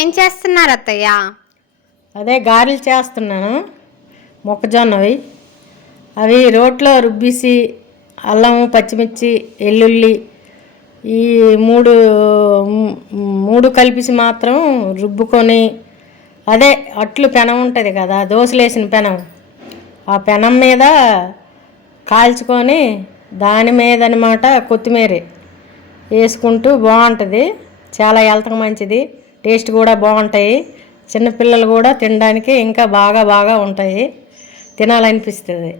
ఏం చేస్తున్నారు అత్తయ్య? అదే గారెలు చేస్తున్నాను, మొక్కజొన్నవి. అవి రోట్లో రుబ్బిసి అల్లం, పచ్చిమిర్చి, వెల్లుల్లి ఈ మూడు మూడు కలిపిసి మాత్రం రుబ్బుకొని, అదే అట్లు పెనం ఉంటుంది కదా, దోశలేసిన పెనం, ఆ పెనం మీద కాల్చుకొని దాని మీద అనమాట కొత్తిమీర వేసుకుంటూ బాగుంటుంది. చాలా హెల్త్కి మంచిది, టేస్ట్ కూడా బాగుంటాయి. చిన్నపిల్లలు కూడా తినడానికి ఇంకా బాగా ఉంటాయి, తినాలనిపిస్తుంది.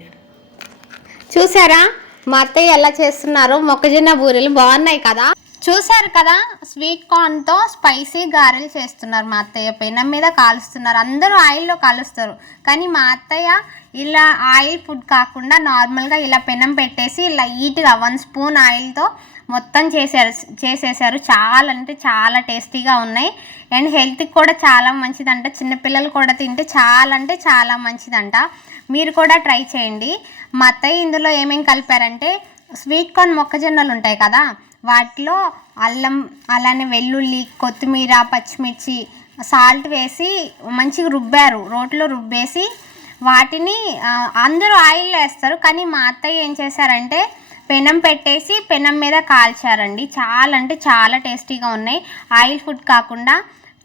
చూసారా మా అత్తయ్య ఎలా చేస్తున్నారో? మొక్కజొన్న బూరెలు బాగున్నాయి కదా. చూసారు కదా, స్వీట్ కార్న్తో స్పైసీ గారెలు చేస్తున్నారు మా అత్తయ్య. పెనం మీద కాలుస్తున్నారు. అందరూ ఆయిల్లో కాలుస్తారు, కానీ మా అత్తయ్య ఇలా ఆయిల్ ఫుడ్ కాకుండా నార్మల్గా ఇలా పెనం పెట్టేసి లైట్గా 1 స్పూన్ ఆయిల్తో మొత్తం చేసేసారు. చాలా అంటే చాలా టేస్టీగా ఉన్నాయి. అండ్ హెల్త్కి కూడా చాలా మంచిదంట. చిన్నపిల్లలు కూడా తింటే చాలా అంటే చాలా మంచిదంట. మీరు కూడా ట్రై చేయండి. మా అత్తయ్య ఇందులో ఏమేమి కలిపారంటే, స్వీట్ కార్న్ మొక్కజొన్నలు ఉంటాయి కదా, వాటిలో అల్లం, అలానే వెల్లుల్లి, కొత్తిమీర, పచ్చిమిర్చి, సాల్ట్ వేసి మంచిగా రుబ్బారు. రోట్లో రుబ్బేసి వాటిని అందరూ ఆయిల్లో వేస్తారు, కానీ మా అత్తయ్య ఏం చేశారంటే పెనం పెట్టేసి పెనం మీద కాల్చారండి. చాలా అంటే చాలా టేస్టీగా ఉన్నాయి. ఆయిల్ ఫుడ్ కాకుండా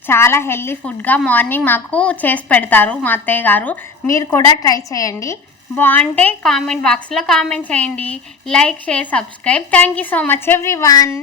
చాలా హెల్తీ ఫుడ్గా మార్నింగ్ మాకు చేసి పెడతారు మా అత్తయ్య గారు. మీరు కూడా ట్రై చేయండి. బాగుంటే కామెంట్ బాక్స్లో కామెంట్ చేయండి. Like, share, subscribe. Thank you so much everyone.